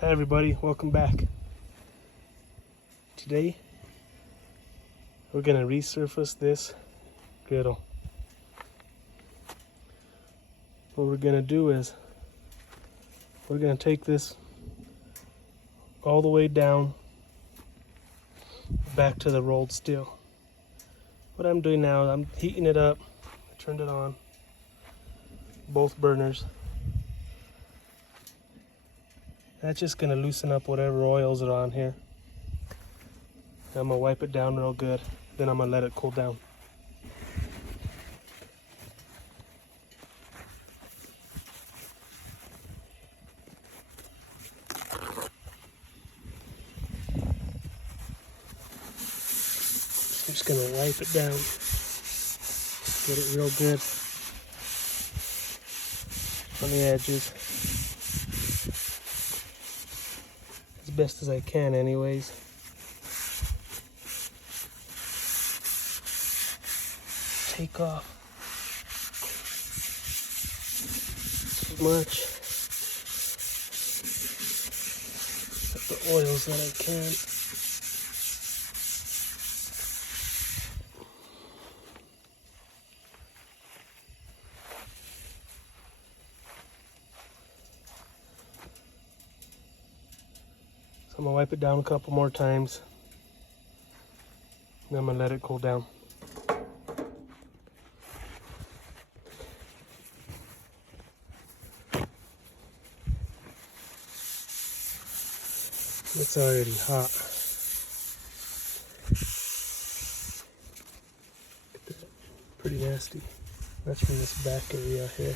Hi everybody, welcome back. Today we're going to resurface this griddle. What we're going to do is we're going to take this all the way down back to the rolled steel. What I'm doing now, I'm heating it up. I turned it on, both burners. That's just going to loosen up whatever oils are on here. I'm going to wipe it down real good, then I'm going to let it cool down. I'm just going to wipe it down, get it real good on the edges. As best as I can anyways. Take off as much of the oils that I can. So I'm gonna wipe it down a couple more times. Then I'm gonna let it cool down. It's already hot. Pretty nasty. That's from this back area here.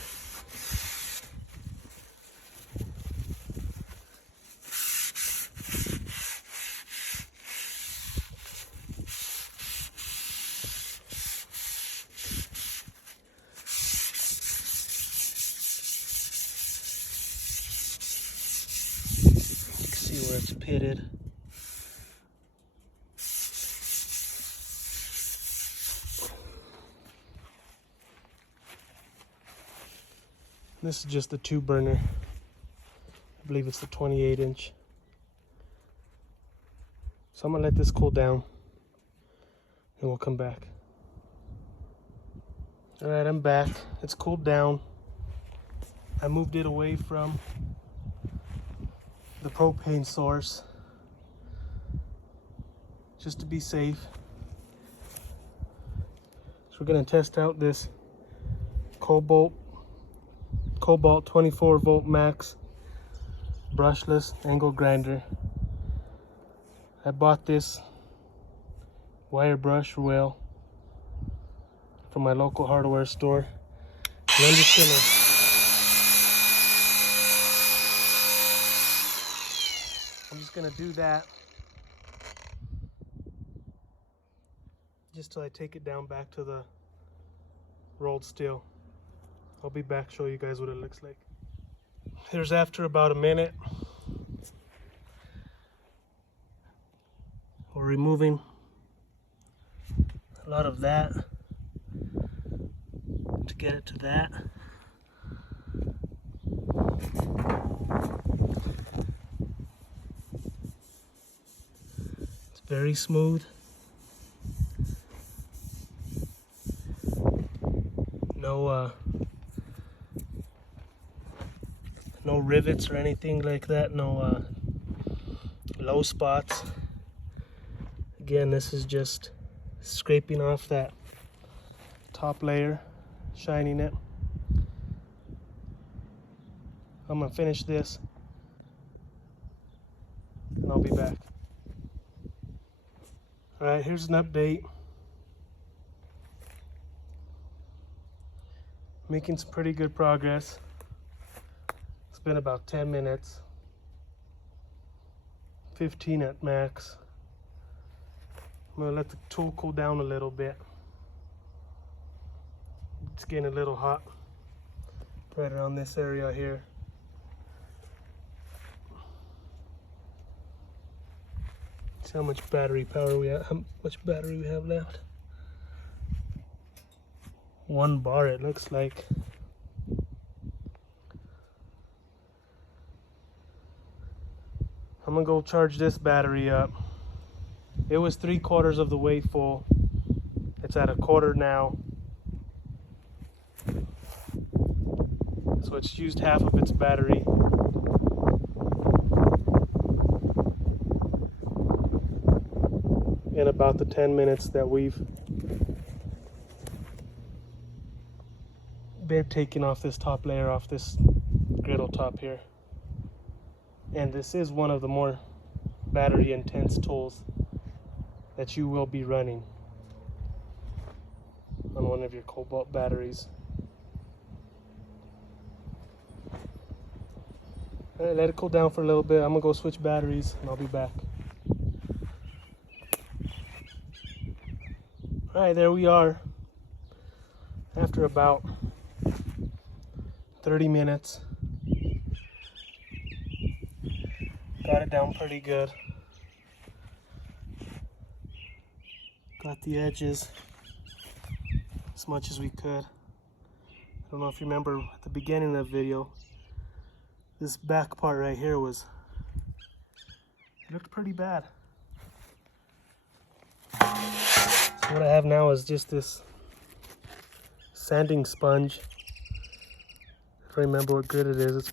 Where it's pitted. This is just the 2-burner. I believe it's the 28-inch. So I'm gonna let this cool down and we'll come back. Alright, I'm back. It's cooled down. I moved it away from the propane source just to be safe. So we're going to test out this Kobalt 24 volt max brushless angle grinder. I bought this wire brush wheel from my local hardware store. And I'm just gonna do that just till I take it down back to the rolled steel. I'll be back, show you guys what it looks like. Here's after about a minute. We're removing a lot of that to get it to that. Very smooth. No rivets or anything like that. No low spots. Again, this is just scraping off that top layer, shining it. I'm gonna finish this and I'll be back. Alright, here's an update. Making some pretty good progress. It's been about 10 minutes. 15 at max. I'm gonna let the tool cool down a little bit. It's getting a little hot right around this area here. See how much battery power we have, how much battery we have left. 1 bar it looks like. I'm gonna go charge this battery up. It was 3/4 of the way full. It's at 1/4 now. So it's used half of its battery. In about the 10 minutes that we've been taking off this top layer off this griddle top here. And this is one of the more battery intense tools that you will be running on one of your Kobalt batteries. Alright, let it cool down for a little bit. I'm gonna go switch batteries and I'll be back. Alright, there we are. After about 30 minutes. Got it down pretty good. Got the edges as much as we could. I don't know if you remember at the beginning of the video, this back part right here it looked pretty bad. So what I have now is just this sanding sponge. If I remember what grit it is, it's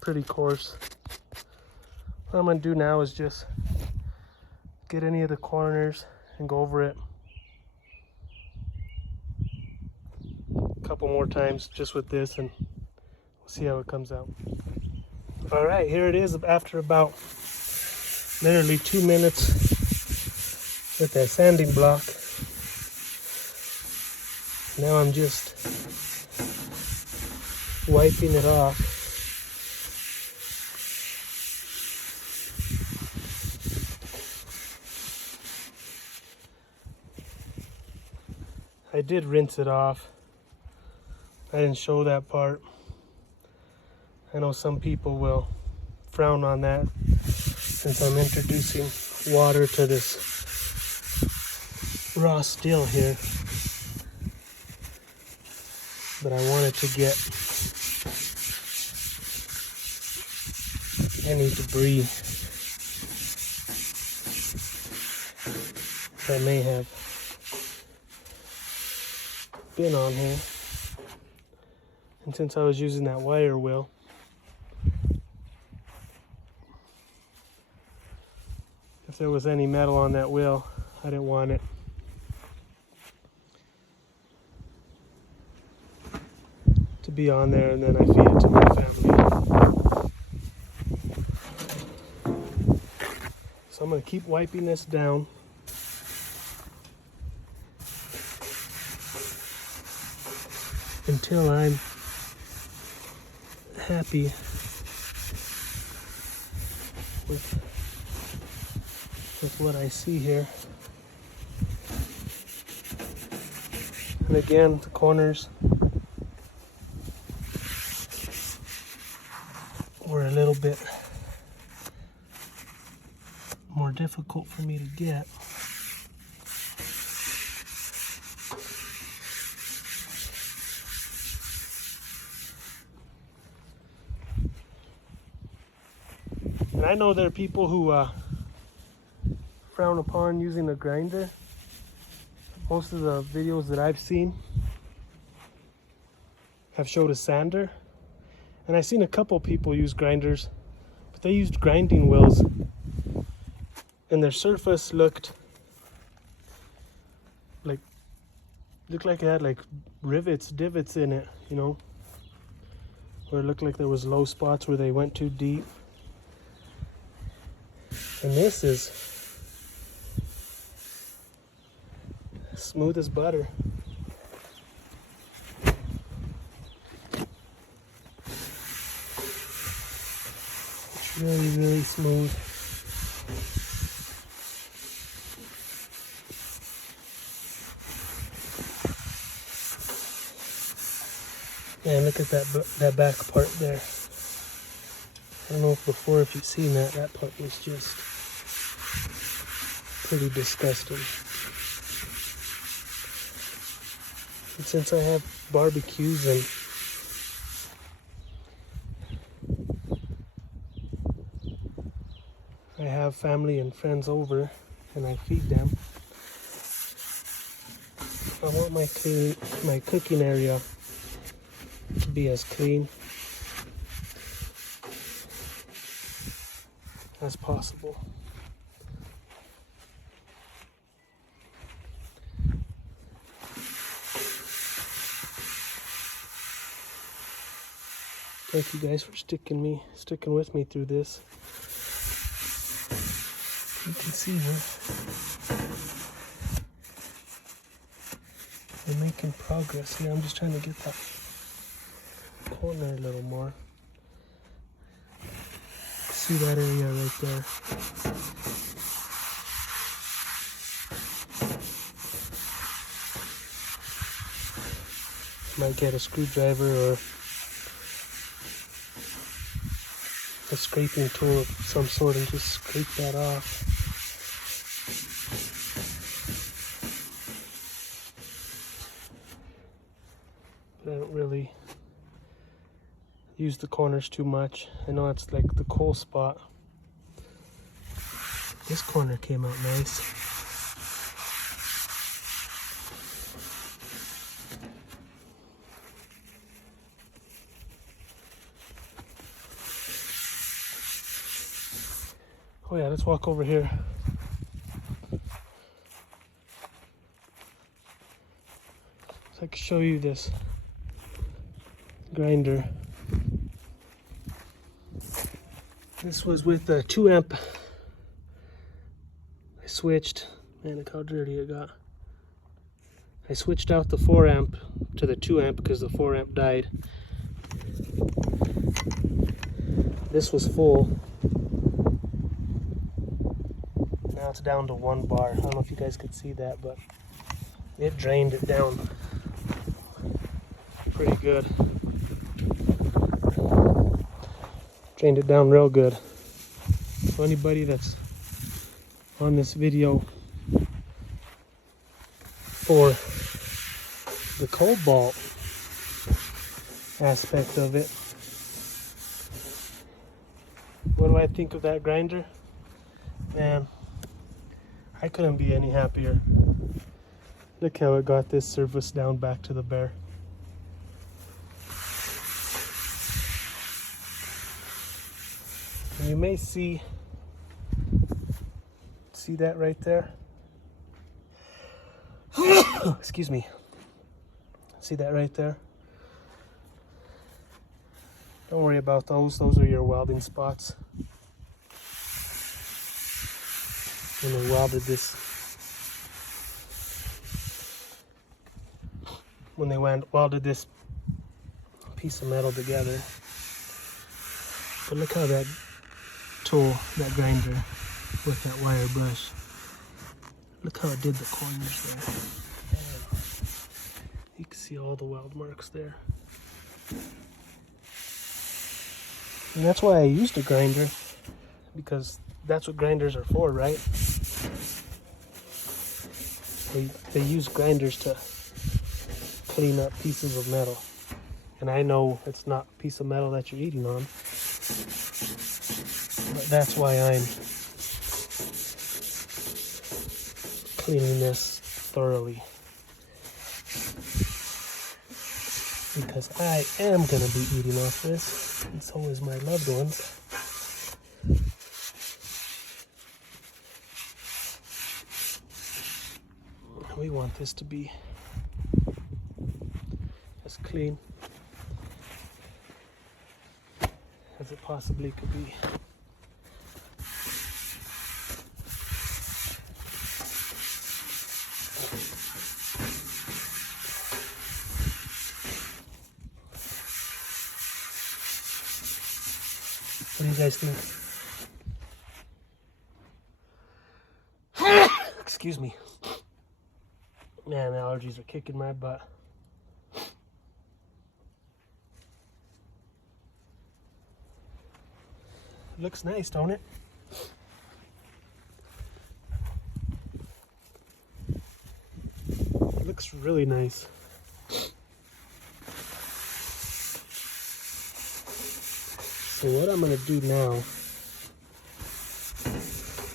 pretty coarse. What I'm going to do now is just get any of the corners and go over it a couple more times just with this, and we'll see how it comes out. Alright, here it is after about literally 2 minutes with that sanding block. Now I'm just wiping it off. I did rinse it off. I didn't show that part. I know some people will frown on that since I'm introducing water to this raw steel here. But I wanted to get any debris that may have been on here. And since I was using that wire wheel, if there was any metal on that wheel, I didn't want it to be on there, and then I feed it to my family. So I'm going to keep wiping this down until I'm happy with what I see here. And again, the corners were a little bit more difficult for me to get. And I know there are people who frown upon using a grinder. Most of the videos that I've seen have showed a sander. And I've seen a couple people use grinders, but they used grinding wheels. And their surface looked like it had like rivets, divots in it, you know, where it looked like there was low spots where they went too deep. And this is smooth as butter. It's really, really smooth. And look at that back part there. I don't know if before, if you've seen that part was just pretty disgusting. And since I have barbecues and I have family and friends over and I feed them, I want my cooking area to be as clean as possible. Thank you guys for sticking with me through this. You can see we're making progress here. I'm just trying to get that corner a little more. See that area right there? Might get a screwdriver or a scraping tool of some sort and just scrape that off. But I don't really use the corners too much. I know it's like the coal spot. This corner came out nice. Oh yeah, let's walk over here. So I can show you this grinder. This was with a 2 amp. I switched, man, look how dirty it got. I switched out the 4 amp to the 2 amp because the 4 amp died. This was full. Now it's down to 1 bar. I don't know if you guys could see that, but it drained it down pretty good. Drained it down real good. So anybody that's on this video for the Kobalt aspect of it, what do I think of that grinder? Man, I couldn't be any happier. Look how it got this surface down back to the bare. And you may see that right there? Excuse me. See that right there? Don't worry about those. Those are your welding spots. When they welded this, welded this piece of metal together. But look how that tool, that grinder with that wire brush, look how it did the corners there. You can see all the weld marks there. And that's why I used a grinder, because that's what grinders are for, right? They use grinders to clean up pieces of metal. And I know it's not a piece of metal that you're eating on, but that's why I'm cleaning this thoroughly. Because I am going to be eating off this, and so is my loved ones. We want this to be as clean as it possibly could be. What do you guys think? Excuse me. Man, allergies are kicking my butt. Looks nice, don't it? It looks really nice. So what I'm gonna do now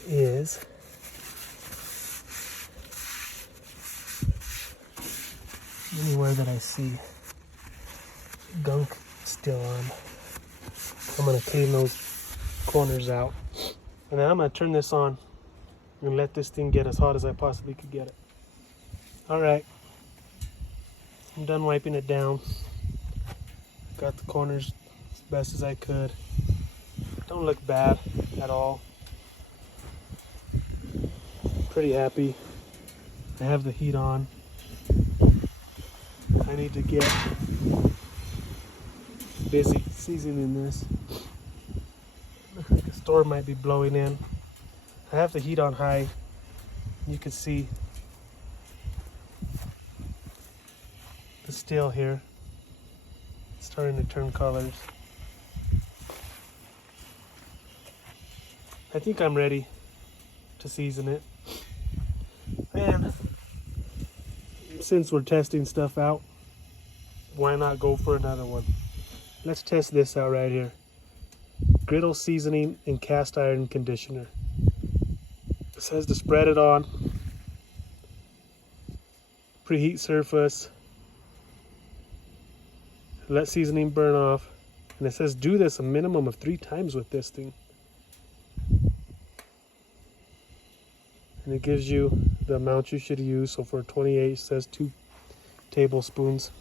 is anywhere that I see gunk still on, I'm going to clean those corners out. And then I'm going to turn this on and let this thing get as hot as I possibly could get it. Alright, I'm done wiping it down. Got the corners as best as I could. Don't look bad at all. Pretty happy. I have the heat on. I need to get busy seasoning this. The storm might be blowing in. I have the heat on high. You can see the steel here starting to turn colors. I think I'm ready to season it. And since we're testing stuff out, why not go for another one? Let's test this out right here. Griddle seasoning and cast iron conditioner. It says to spread it on, preheat surface, let seasoning burn off, and it says do this a minimum of 3 times with this thing. And it gives you the amount you should use. So for 28, it says 2 tablespoons.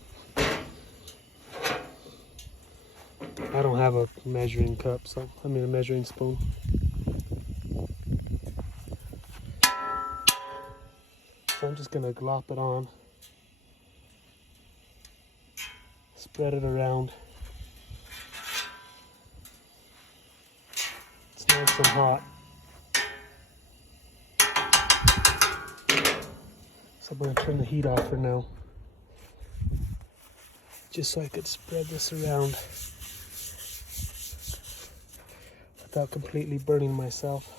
I don't have a measuring cup, so I mean a measuring spoon. So I'm just gonna glop it on, spread it around. It's nice and hot. So I'm going to turn the heat off for now, just so I could spread this around without completely burning myself.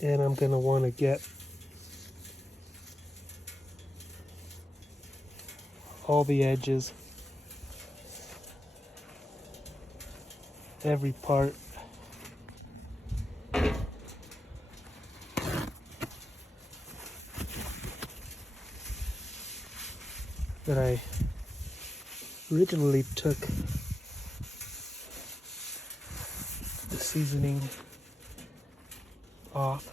And I'm going to want to get all the edges, every part. That I originally took the seasoning off.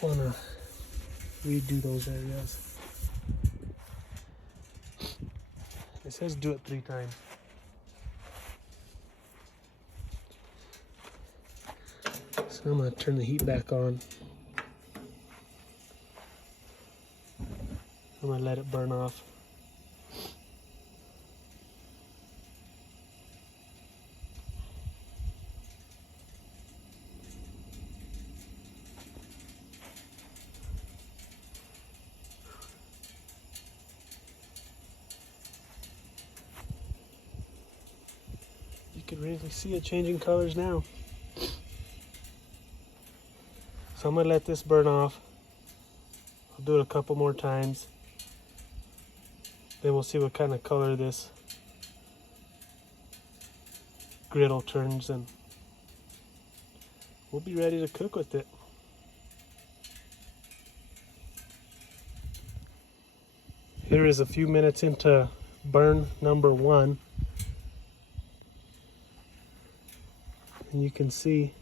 I want to redo those areas. It says do it 3 times. So I'm going to turn the heat back on. I'm going to let it burn off. You can really see it changing colors now. So I'm going to let this burn off. I'll do it a couple more times. Then we'll see what kind of color this griddle turns, and we'll be ready to cook with it. Here is a few minutes into burn number 1. And you can see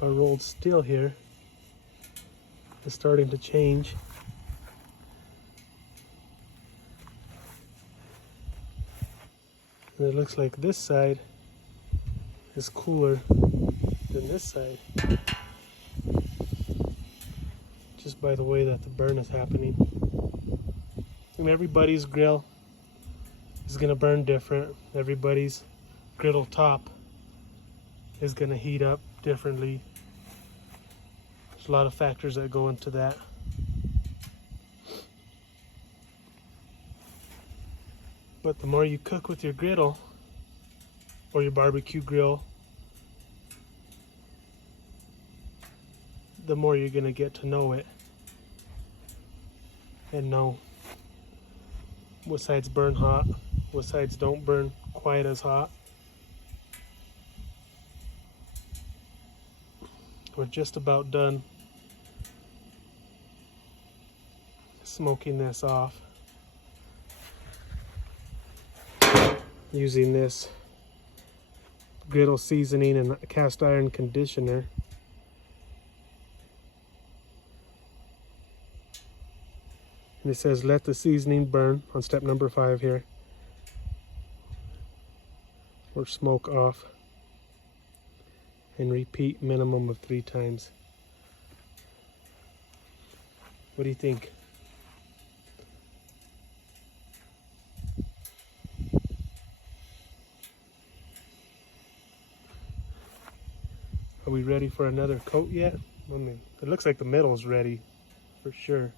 our rolled steel here is starting to change. And it looks like this side is cooler than this side, just by the way that the burn is happening. And everybody's grill is going to burn different. Everybody's griddle top is going to heat up differently. There's a lot of factors that go into that. But the more you cook with your griddle or your barbecue grill, the more you're gonna get to know it and know what sides burn hot, what sides don't burn quite as hot. We're just about done smoking this off using this griddle seasoning and cast iron conditioner. And it says let the seasoning burn on step number 5 here, or smoke off, and repeat minimum of 3 times. What do you think? Are we ready for another coat yet? I mean, it looks like the middle's ready for sure.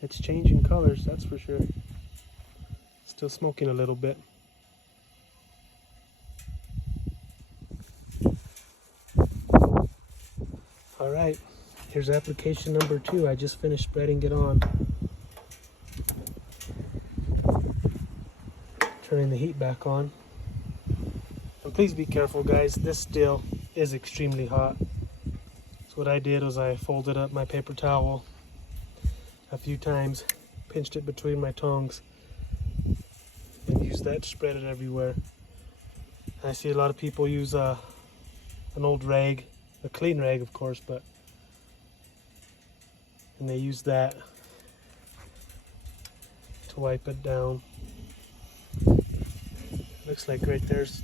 It's changing colors, that's for sure. Still smoking a little bit. All right, here's application number 2. I just finished spreading it on. Turning the heat back on. And please be careful, guys. This still is extremely hot. So what I did was I folded up my paper towel a few times, pinched it between my tongs, and used that to spread it everywhere. I see a lot of people use an old rag, a clean rag of course, and they use that to wipe it down. Looks like right there's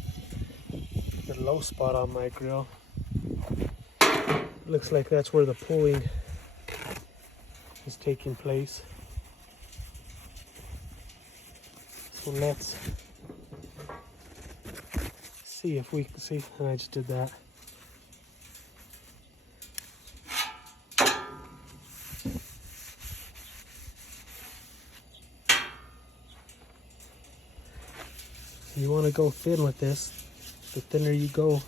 the low spot on my grill. Looks like that's where the pulling is taking place. So let's see if we can see. And I just did that. You want to go thin with this. The thinner you go,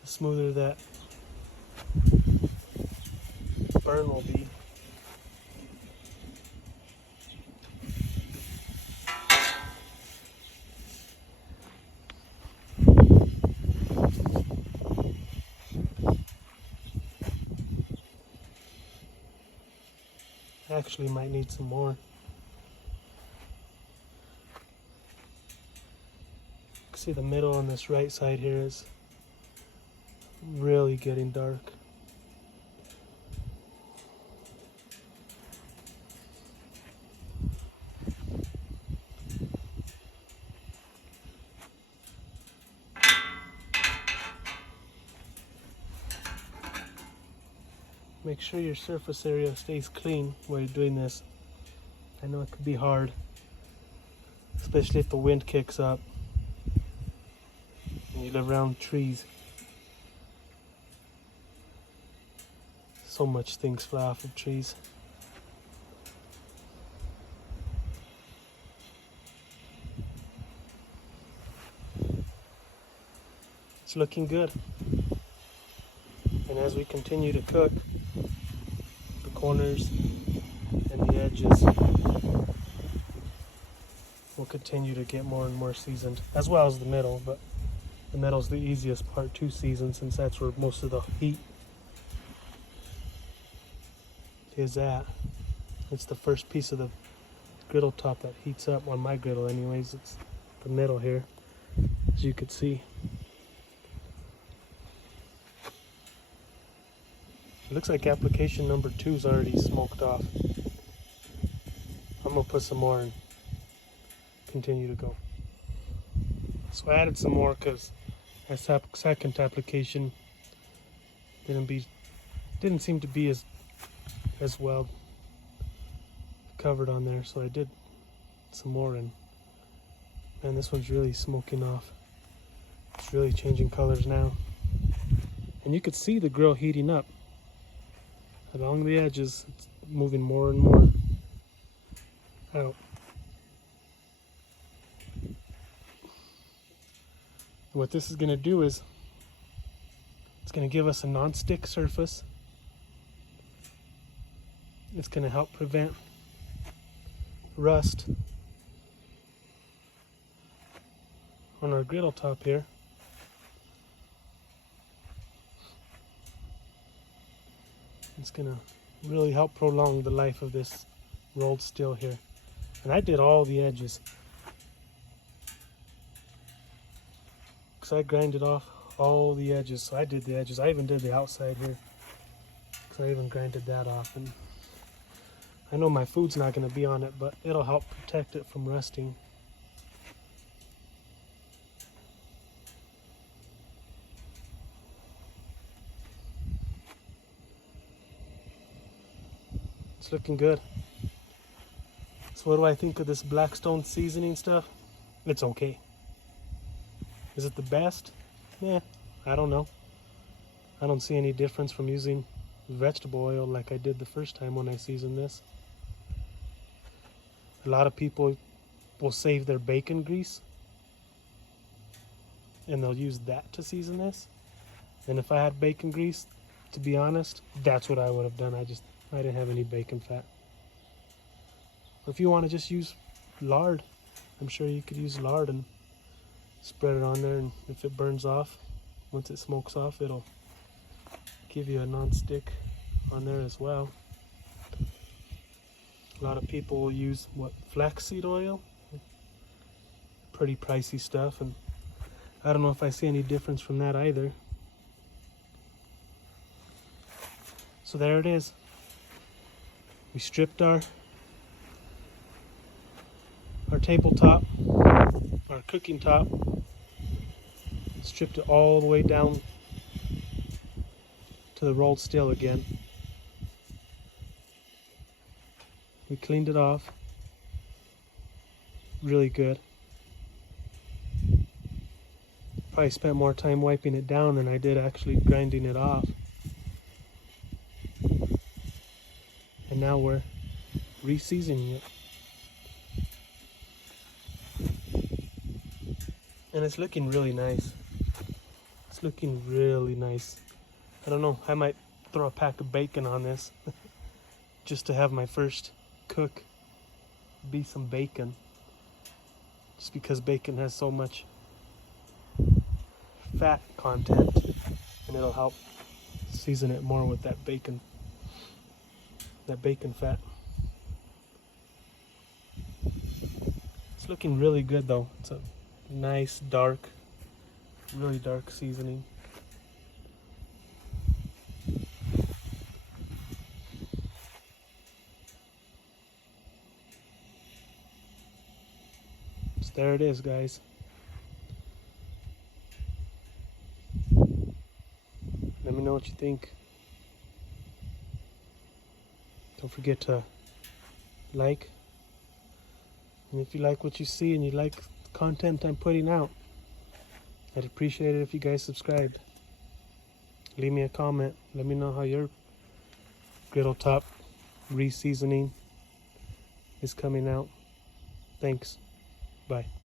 the smoother that burn will be. Actually might need some more. See, the middle on this right side here is really getting dark. Make sure your surface area stays clean while you're doing this. I know it could be hard, especially if the wind kicks up and you live around trees. So much things fly off of trees. It's looking good. And as we continue to cook, the corners and the edges will continue to get more and more seasoned, as well as the middle, but the middle's the easiest part to season since that's where most of the heat is at. It's the first piece of the griddle top that heats up on my griddle anyways. It's the middle here, as you could see. It looks like application number 2 is already smoked off. I'm gonna put some more and continue to go. So I added some more because that second application didn't seem to be as well covered on there, so I did some more, and man, this one's really smoking off. It's really changing colors now, and you could see the grill heating up along the edges. It's moving more and more out. And what this is going to do is it's going to give us a non-stick surface. It's going to help prevent rust on our griddle top here. It's going to really help prolong the life of this rolled steel here. And I did all the edges, because I grinded off all the edges. So I did the edges. I even did the outside here, because I even grinded that off. And I know my food's not going to be on it, but it'll help protect it from rusting. It's looking good. So what do I think of this Blackstone seasoning stuff? It's okay. Is it the best? Yeah, I don't know. I don't see any difference from using vegetable oil like I did the first time when I seasoned this. A lot of people will save their bacon grease and they'll use that to season this. And if I had bacon grease, to be honest, that's what I would have done. I didn't have any bacon fat. If you want to just use lard, I'm sure you could use lard and spread it on there, and if it burns off, once it smokes off, it'll give you a non-stick on there as well. A lot of people will use flaxseed oil, pretty pricey stuff, and I don't know if I see any difference from that either. So there it is. We stripped our tabletop, our cooking top, stripped it all the way down to the rolled steel again. We cleaned it off really good. Probably spent more time wiping it down than I did actually grinding it off. And now we're re-seasoning it. And it's looking really nice. It's looking really nice. I don't know, I might throw a pack of bacon on this just to have my first cook be some bacon. Just because bacon has so much fat content, and it'll help season it more with that bacon fat. It's looking really good though. It's a nice dark, really dark seasoning. So there it is, guys. Let me know what you think. Don't forget to like. And if you like what you see and you like the content I'm putting out, I'd appreciate it if you guys subscribed. Leave me a comment. Let me know how your griddle top re-seasoning is coming out. Thanks. Bye.